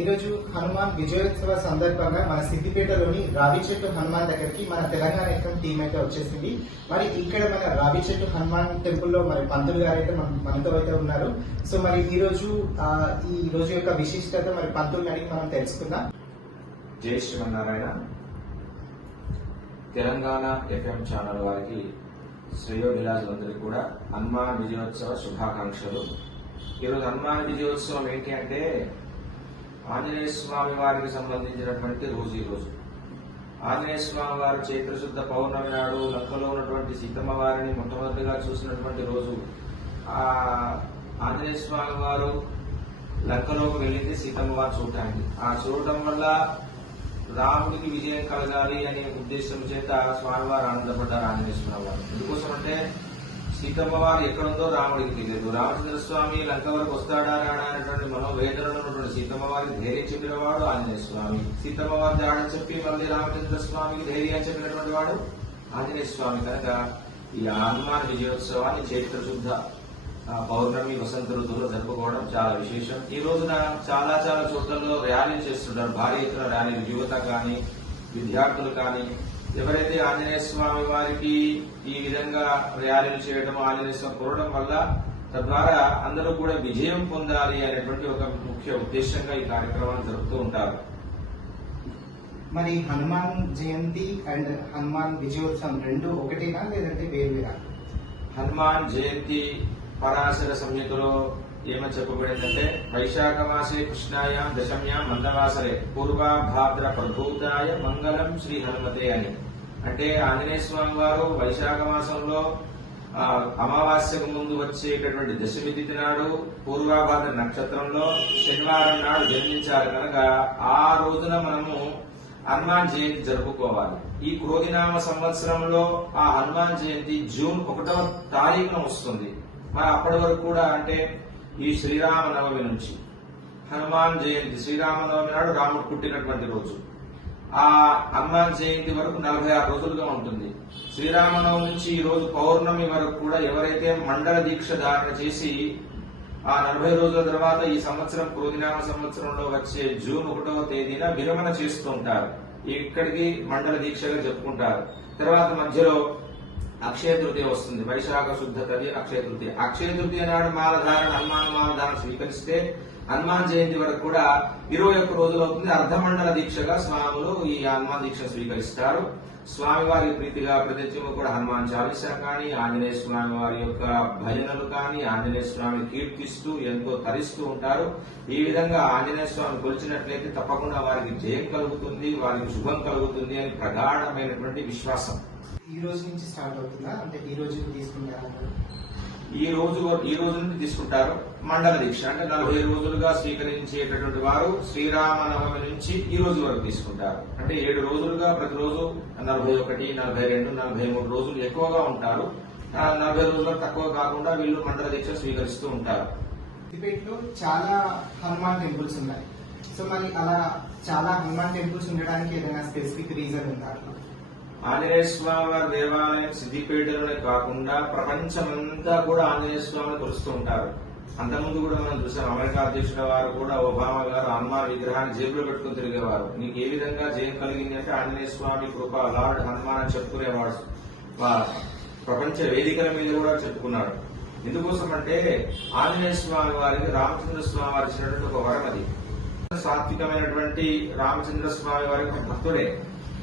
ఈరోజు హనుమాన్ విజయోత్సవ సందర్భంగా మన సిద్దిపేటలోని రావి చెట్టు హనుమాన్ దగ్గరికి మన తెలంగాణ ఎఫ్ఎం టీం అయితే వచ్చేసింది. మరి ఇక్కడ మన రావి చెట్టు హనుమాన్ టెంపుల్లో మరి పంతులు గారు అయితే మనతో అయితే ఉన్నారు. సో మరి ఈ రోజు ఈ రోజు యొక్క విశిష్టత మరి పంతులు అడిగి మనం తెలుసుకుందాం. జై శ్రీమన్నారాయణ. తెలంగాణ ఎఫ్ఎం ఛానల్ వారికి శ్రేయోభిలాషులందరికీ కూడా హనుమాన్ విజయోత్సవ శుభాకాంక్షలు. ఈరోజు హనుమాన్ విజయోత్సవం ఏంటి అంటే ఆంజనేయ స్వామి వారికి సంబంధించినటువంటి రోజు ఈరోజు రోజు. ఆంజనేయ స్వామి వారు చైత్రశుద్ధ పౌర్ణమి నాడు లంకలో ఉన్నటువంటి సీతమ్మ వారిని మొట్టమొదటిగా చూసినటువంటి రోజు. ఆ ఆంజనేయ స్వామి వారు లంకలోకి వెళ్ళింది సీతమ్మ వారు చూడటానికి. ఆ చూడటం వల్ల రాముడికి విజయం కలగాలి అనే ఉద్దేశం చేత స్వామివారు ఆనందపడ్డారు ఆంజనేయ స్వామి వారు. ఎందుకోసం అంటే సీతమ్మ వారు ఎక్కడుందో రాముడికి తెలియదు. రామచంద్ర స్వామి లంక వరకు వస్తాడా రాడా అనేటువంటి మనోవేదనలో ఉన్నటువంటి సీతమ్మ వారికి ధైర్యం చెప్పినవాడు ఆంజనేయ స్వామి సీతమ్మ వారి జాడని చెప్పి మళ్ళీ రామచంద్ర స్వామికి ధైర్యం చెప్పినటువంటి వాడు ఆంజనేయ స్వామి కనుక ఈ హనుమాన్ విజయోత్సవాన్ని చైత్ర శుద్ధ పౌర్ణమి వసంత ఋతువులో జరుపుకోవడం చాలా విశేషం. ఈ రోజున చాలా చాలా చోట్లలో ర్యాలీ చేస్తుంటారు. భారీ ఎత్తున ర్యాలీలు. యువత కానీ విద్యార్థులు కానీ ఎవరైతే ఆంజనేయ స్వామి వారికి ఈ విధంగా ర్యాలీలు చేయడం ఆంజనేయ స్వామి కోరడం వల్ల తద్వారా అందరూ కూడా విజయం పొందాలి అనేటువంటి ఒక ముఖ్య ఉద్దేశంగా ఈ కార్యక్రమాన్ని జరుపుతూ ఉంటారు. మరి హనుమాన్ జయంతి అండ్ హనుమాన్ విజయోత్సవం రెండు ఒకటేనా లేదంటే వేరు వేరా హనుమాన్ జయంతి పరాశర సంహితలో ఏమని చెప్పబడిందంటే వైశాఖ మాసే కృష్ణాయ దశమ్యాం మందవాసరే పూర్వాభాద్ర ప్రభూతాయ మంగళం శ్రీ హనుమతే అని. అంటే ఆంజనేయ స్వామి వారు వైశాఖ మాసంలో అమావాస్యకు ముందు వచ్చేటటువంటి దశమి తిథి నాడు పూర్వాభాద్ర నక్షత్రంలో శనివారం నాడు జన్మించారు కనుక ఆ రోజున మనము హనుమాన్ జయంతి జరుపుకోవాలి. ఈ క్రోధినామ సంవత్సరంలో ఆ హనుమాన్ జయంతి జూన్ ఒకటవ తారీఖున వస్తుంది. మరి అప్పటి వరకు కూడా అంటే ఈ శ్రీరామనవమి నుంచి. హనుమాన్ జయంతి శ్రీరామనవమి నాడు రాముడు పుట్టినటువంటి రోజు. ఆ హనుమాన్ జయంతి వరకు నలభై ఆరు రోజులుగా ఉంటుంది. శ్రీరామనవమి నుంచి ఈ రోజు పౌర్ణమి వరకు కూడా ఎవరైతే మండల దీక్ష ధారణ చేసి ఆ నలభై రోజుల తర్వాత ఈ సంవత్సరం క్రోధినామ సంవత్సరంలో వచ్చే జూన్ ఒకటవ తేదీన విరమణ చేస్తుంటారు. ఇక్కడికి మండల దీక్షగా చెప్పుకుంటారు. తర్వాత మధ్యలో అక్షయ తృతీయ వస్తుంది. వైశాఖ శుద్ధ కవి అక్షయ తృతీయ. అక్షయ తృతీయ నాడు మాలధారణ హనుమాన్ మాలధారణ స్వీకరిస్తే హనుమాన్ జయంతి వరకు కూడా ఇరవై ఒక్క రోజులు అవుతుంది. అర్ధమండల దీక్షగా స్వాములు ఈ హనుమాన్ దీక్ష స్వీకరిస్తారు. స్వామి వారి ప్రీతిగా ప్రతిత్యము కూడా హనుమాన్ చాలీసా కానీ ఆంజనేయ స్వామి వారి యొక్క భజనలు కానీ ఆంజనేయ స్వామిని కీర్తిస్తూ ఎంతో తరిస్తూ ఉంటారు. ఈ విధంగా ఆంజనేయ స్వామిని కొలిచినట్లయితే తప్పకుండా వారికి జయం కలుగుతుంది వారికి శుభం కలుగుతుంది అని ప్రగాఢమైనటువంటి విశ్వాసం. ఈ రోజు నుంచి స్టార్ట్ అవుతుందా? అంటే ఈ రోజు తీసుకుంటారా? ఈ రోజు ఈ రోజు నుండి తీసుకుంటారు. మండల దీక్ష అంటే నలభై రోజులుగా స్వీకరించేటటువంటి వారు శ్రీరామనవమి నుంచి ఈ రోజు వరకు తీసుకుంటారు. అంటే ఏడు రోజులుగా ప్రతిరోజు నలభై ఒకటి నలభై రెండు నలభై మూడు రోజులు ఎక్కువగా ఉంటారు. నలభై రోజులు తక్కువ కాకుండా వీళ్ళు మండల దీక్ష స్వీకరిస్తూ ఉంటారు. సిద్దిపేటలో చాలా హనుమాన్ టెంపుల్స్ ఉన్నాయి. సో మరి అలా చాలా హనుమాన్ టెంపుల్స్ ఉండడానికి ఏదైనా స్పెసిఫిక్ రీజన్ ఉందా? ఆంజనేయ స్వామి వారి దేవాలయం సిద్దిపేటలోనే కాకుండా ప్రపంచమంతా కూడా ఆంజనేయ స్వామిని కొలుస్తూ ఉంటారు. అంతకుముందు కూడా మనం చూసాం అమెరికా అధ్యక్షుల వారు కూడా ఒబామా గారు హనుమాన్ విగ్రహాన్ని జేబులో పెట్టుకుని తిరిగేవారు. నీకు ఏ విధంగా జయం కలిగింది అంటే ఆంజనేయ స్వామి కృప లార్డ్ హనుమాన్ అని చెప్పుకునేవాడు. ప్రపంచ వేదికల మీద కూడా చెప్పుకున్నాడు. ఎందుకోసం అంటే ఆంజనేయ స్వామి వారికి రామచంద్ర స్వామి వారు ఇచ్చినటువంటి ఒక వరం అది. సాత్వికమైనటువంటి రామచంద్ర స్వామి వారి భక్తుడే.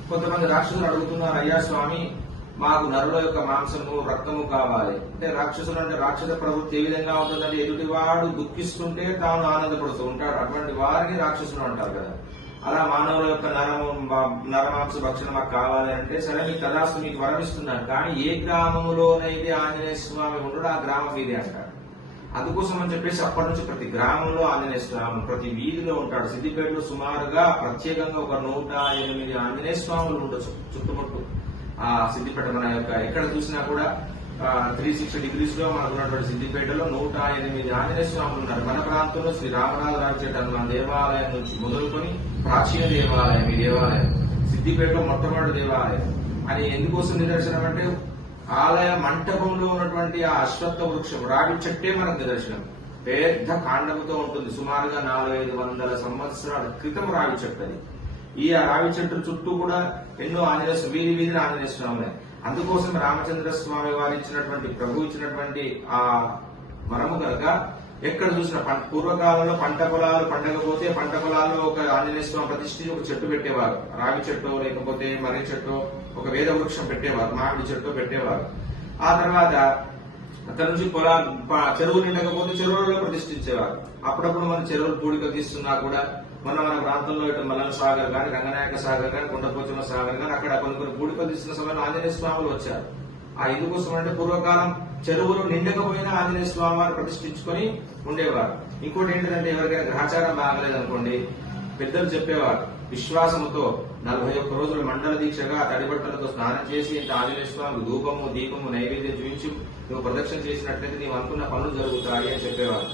కొంతమంది రాక్షసులు అడుగుతున్నారు అయ్యా స్వామి మాకు నరుల యొక్క మాంసము రక్తము కావాలి. అంటే రాక్షసులు అంటే రాక్షస ప్రవృత్తి ఏ విధంగా ఉంటుందంటే ఎదుటివాడు దుఃఖిస్తుంటే తాను ఆనందపడుతూ ఉంటాడు. అటువంటి వారికి రాక్షసులు అంటారు కదా. అలా మానవుల యొక్క నరము నరమాంస భక్షణ మాకు కావాలి అంటే సరే మీ కథాస్తు మీకు వరమిస్తున్నాను. కానీ ఏ గ్రామములోనైతే ఆంజనేయ స్వామి ఉండడు ఆ గ్రామం మీదే అంటారు. అందుకోసం అని చెప్పేసి అప్పటి నుంచి ప్రతి గ్రామంలో ఆంజనేయ స్వామి ప్రతి వీధిలో ఉంటాడు. సిద్దిపేటలో సుమారుగా ప్రత్యేకంగా ఒక నూట ఎనిమిది ఆంజనేయ స్వాములు ఉండొచ్చు చుట్టుముట్టు ఆ సిద్దిపేట మన యొక్క ఎక్కడ చూసినా కూడా త్రీ సిక్స్టీ డిగ్రీస్లో మనకు ఉన్నటువంటి సిద్దిపేటలో నూట ఎనిమిది ఆంజనేయ స్వాములు ఉన్నారు. మన ప్రాంతంలో శ్రీ రామరాజు రాజచేట మన దేవాలయం నుంచి మొదలుకొని ప్రాచీన దేవాలయం ఈ దేవాలయం సిద్దిపేటలో మొట్టమొదటి దేవాలయం. అని ఎందుకోసం నిదర్శనం అంటే ఆలయ మంటపంలో ఉన్నటువంటి ఆ అశ్వత్థ వృక్షం రావి చెట్టే మనకు నిదర్శనం. పెద్ద కాండముతో ఉంటుంది. సుమారుగా నాలుగైదు వందల సంవత్సరాల క్రితం రావి చెట్టు అది. ఈ రావి చెట్టు చుట్టూ కూడా ఎన్నో ఆంజనేయ వీధి వీధిని ఆంజనేయ స్వామి అందుకోసం రామచంద్ర స్వామి వారు ఇచ్చినటువంటి ప్రభు ఇచ్చినటువంటి ఆ వరము కనుక ఎక్కడ చూసిన పూర్వకాలంలో పంట పొలాలు పండకపోతే పంట పొలాల్లో ఒక ఆంజనేయ స్వామి ప్రతిష్ఠి ఒక చెట్టు పెట్టేవారు. రావి చెట్టు లేకపోతే మర్రి చెట్టు ఒక వేద వృక్షం పెట్టేవారు. మామిడి చెట్టు పెట్టేవారు. ఆ తర్వాత అతని నుంచి పొలా చెరువులు నిండకపోతే చెరువులలో ప్రతిష్ఠించేవారు. అప్పుడప్పుడు మన చెరువులు పూడిక తీస్తున్నా కూడా మన మన ప్రాంతంలో ఇటు మల్లన సాగర్ కానీ రంగనాయక సాగర్ కానీ కొండపోచమ్మ సాగర్ కానీ అక్కడ కొన్ని కొన్ని పూడిక తీస్తున్న సమయంలో ఆంజనేయ స్వాములు వచ్చారు. ఆ ఎందుకోసం అంటే పూర్వకాలం చెరువులు నిండకపోయినా ఆంజనేయ స్వామి వారు ప్రతిష్ఠించుకొని ఉండేవారు. ఇంకోటి ఏంటంటే ఎవరికైనా గ్రహచారం బాగలేదు అనుకోండి పెద్దలు చెప్పేవారు విశ్వాసముతో నలభై ఒక్క రోజులు మండల దీక్షగా తడిబట్టలతో స్నానం చేసి ఇంత ఆంజనేయ స్వామి ధూపము దీపము నైవేద్యం చూపించి నువ్వు ప్రదక్షిణ చేసినట్లయితే నీవు అనుకున్న పనులు జరుగుతాయి అని చెప్పేవారు.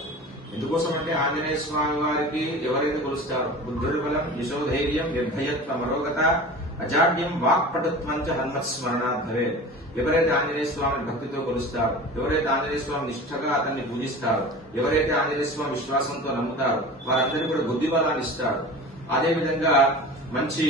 ఎందుకోసం అంటే ఆంజనేయ స్వామి వారికి ఎవరైతే కొలుస్తారో బుద్ధుడి బలం యశోధైర్యం నిర్భయత్వ మరోగత అజాడ్యం వాక్పటుత్వం చ హన్మత్స్మరణార్థవే ఎవరైతే ఆంజనేయ స్వామిని భక్తితో కొలుస్తారు ఎవరైతే ఆంజనేయ స్వామి నిష్ఠగా అతన్ని పూజిస్తారు ఎవరైతే ఆంజనేయ స్వామి విశ్వాసంతో నమ్ముతారు వారందరికీ కూడా బుద్ధిబలాన్ని ఇస్తారు ఇస్తాడు. అదే విధంగా మంచి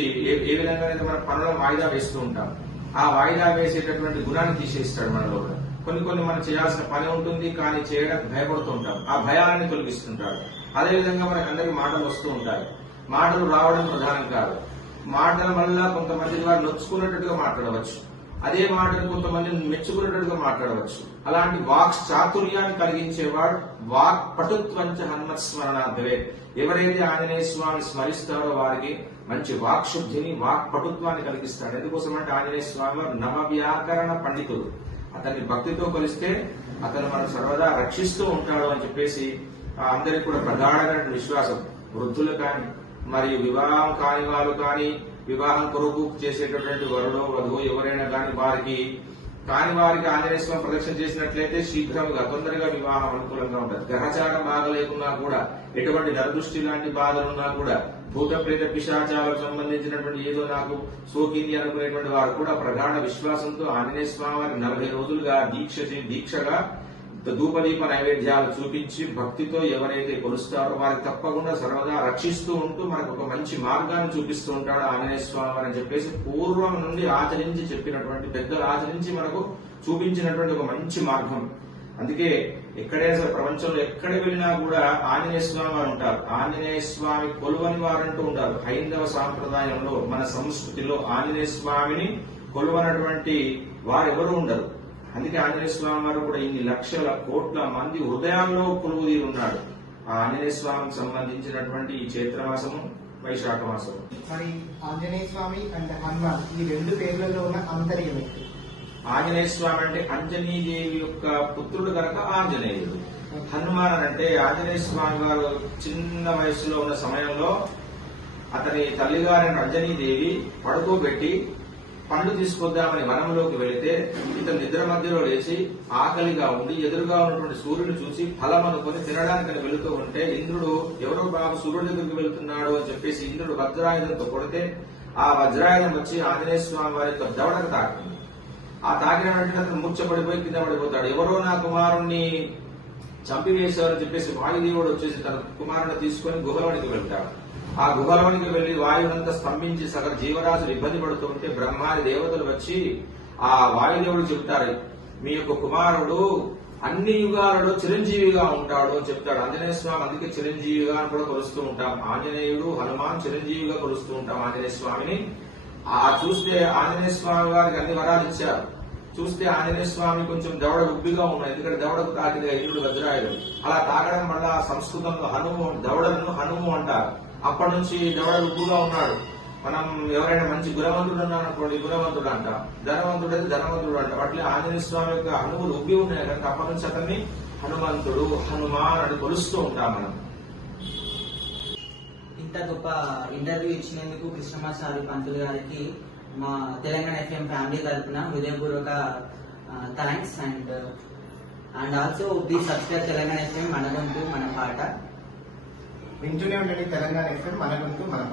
ఏ విధంగా అయితే మన పనులను వాయిదా వేస్తూ ఉంటాం. ఆ వాయిదా వేసేటటువంటి గుణాన్ని తీసేస్తాడు మనలో కూడా. కొన్ని కొన్ని మనం చేయాల్సిన పని ఉంటుంది కానీ చేయడానికి భయపడుతూ ఉంటాం. ఆ భయాన్ని తొలగిస్తుంటాడు. అదే విధంగా అందరికి మాటలు వస్తూ ఉంటాయి. మాటలు రావడం ప్రధానం కాదు. మాటల వల్ల కొంతమంది వారు నొచ్చుకున్నట్టుగా మాట్లాడవచ్చు. అదే మాటను కొంతమంది మెచ్చుకునేటట్టుగా మాట్లాడవచ్చు. అలాంటి వాక్ చాతుర్యాన్ని కలిగించేవాడు వాక్ పటుత్వంచ హనుమత్స్మరణార్థవే ఎవరైతే ఆంజనేయ స్వామి స్మరిస్తారో వారికి మంచి వాక్ శుద్ధిని వాక్ పటుత్వాన్ని కలిగిస్తాడు. ఎందుకోసం అంటే ఆంజనేయ స్వామి వారు నవ వ్యాకరణ పండితుడు అతన్ని భక్తితో కలిస్తే అతను మనం సర్వదా రక్షిస్తూ ఉంటాడు అని చెప్పేసి అందరికి కూడా ప్రగాఢమైన విశ్వాసం. వృద్ధులు కానీ మరియు వివాహం కాని వారు కానీ వివాహం కొరకు చేసేటటువంటి వరుడు వధువు ఎవరైనా కానీ వారికి కాని వారికి ఆంజనేయ స్వామి ప్రదక్షిణ చేసినట్లయితే శీఘ్రంగా తొందరగా వివాహం అనుకూలంగా ఉంటుంది గ్రహచారం బాగలేకున్నా కూడా ఎటువంటి నరదృష్టి లాంటి బాధలున్నా కూడా భూత ప్రేత పిశాచాలకు సంబంధించినటువంటి ఏదో నాకు సోకింది అనుకునేటువంటి వారు కూడా ప్రగాఢ విశ్వాసంతో ఆంజనేయ స్వామి వారికి నలభై రోజులుగా దీక్ష దీక్షగా ధూపదీప నైవేద్యాలు చూపించి భక్తితో ఎవరైతే కొలుస్తారో వారికి తప్పకుండా సర్వదా రక్షిస్తూ ఉంటూ మనకు ఒక మంచి మార్గాన్ని చూపిస్తూ ఉంటాడు ఆంజనేయ స్వామి అని చెప్పేసి పూర్వం నుండి ఆచరించి చెప్పినటువంటి పెద్దలు ఆచరించి మనకు చూపించినటువంటి ఒక మంచి మార్గం. అందుకే ఎక్కడైనా సరే ప్రపంచంలో ఎక్కడ వెళ్ళినా కూడా ఆంజనేయ స్వామి వారు ఉంటారు. ఆంజనేయ స్వామి కొలువని వారంటూ ఉంటారు. హైందవ సాంప్రదాయంలో మన సంస్కృతిలో ఆంజనేయ స్వామిని కొలువనటువంటి వారెవరూ ఉండరు. అందుకే ఆంజనేయ స్వామి వారు కూడా ఇన్ని లక్షల కోట్ల మంది హృదయాల్లో కొలువు ఉన్నాడు ఆ ఆంజనేయ స్వామికి సంబంధించినటువంటి ఈ చైత్రమాసము వైశాఖ మాసము మరి ఆంజనేయ స్వామి అండ్ హనుమాన్ ఈ రెండు పేర్లలో ఉన్న అంతర్యం ఆంజనేయ స్వామి అంటే అంజనీదేవి యొక్క పుత్రుడు కనుక ఆంజనేయుడు. హనుమాన్ అంటే ఆంజనేయ స్వామి వారు చిన్న వయసులో ఉన్న సమయంలో అతని తల్లిగారైన అంజనీదేవి పడుకోబెట్టి పండు తీసుకొద్దామని వనంలోకి వెళితే ఇతను నిద్ర మధ్యలో లేచి ఆకలిగా ఉండి ఎదురుగా ఉన్నటువంటి సూర్యుని చూసి ఫలం అనుకుని తినడానికి వెళుతూ ఉంటే ఇంద్రుడు ఎవరో బాబు సూర్యుడి దగ్గరికి వెళుతున్నాడు అని చెప్పేసి ఇంద్రుడు వజ్రాయుధంతో కొడితే ఆ వజ్రాయుధం వచ్చి ఆంజనేయ స్వామి వారి యొక్క దవడకు తాకింది. ఆ తాకిన వెంటనే అతను ముచ్చబడిపోయి కింద పడిపోతాడు. ఎవరో నా కుమారుణ్ణి చంపివేశారని చెప్పేసి వాయుదేవుడు వచ్చేసి తన కుమారుని తీసుకొని గుహలోనికి వెళ్తాడు. ఆ గుహలోనికి వెళ్ళి వాయువునంతా స్తంభించి సగం జీవరాశులు ఇబ్బంది పడుతుంటే బ్రహ్మాది దేవతలు వచ్చి ఆ వాయుదేవుడు చెప్తారు మీ యొక్క కుమారుడు అన్ని యుగాలలో చిరంజీవిగా ఉంటాడు అని చెప్తాడు. ఆంజనేయ స్వామి అందుకే చిరంజీవిగా అని కూడా కొలుస్తూ ఉంటాం. ఆంజనేయుడు హనుమాన్ చిరంజీవిగా కొలుస్తూ ఉంటాం ఆంజనేయ స్వామిని. ఆ చూస్తే ఆంజనేయ స్వామి వారికి అన్ని వరాలు ఇచ్చారు. చూస్తే ఆంజనేయ స్వామి కొంచెం దవడ ఉబ్బిగా ఉన్నాయి. ఎందుకంటే దవడకు తాకిదిగా ఇంద్రుడు వజ్రాయుడు అలా తాగడం వల్ల సంస్కృతంలో హనుము దవడలను హనుము అంటారు. అప్పటి నుంచి దవడ ఉప్పుగా ఉన్నాడు. మనం ఎవరైనా మంచి గుణవంతుడు ఉన్నాడు అనుకోండి గుణవంతుడు అంట. ధనవంతుడు అయితే ధనవంతుడు అంట. అట్లే ఆంజనేయ స్వామి యొక్క హనుములు ఉబ్బి ఉన్నాయి కనుక అప్పటి నుంచి అతన్ని హనుమంతుడు హనుమాన్ అని కొలుస్తూ ఉంటాం మనం. ఇంత గొప్ప ఇంటర్వ్యూ ఇచ్చినందుకు కృష్ణమాచారి పంతులు గారికి మా తెలంగాణ ఎఫ్ఎం ఫ్యామిలీ తరఫున హృదయపూర్వక thanks and and also be subscribe Telangana FM మనగంపు మన పాట. వింటూనే ఉండండి తెలంగాణ ఎఫ్ఎం మన గుర్తు మన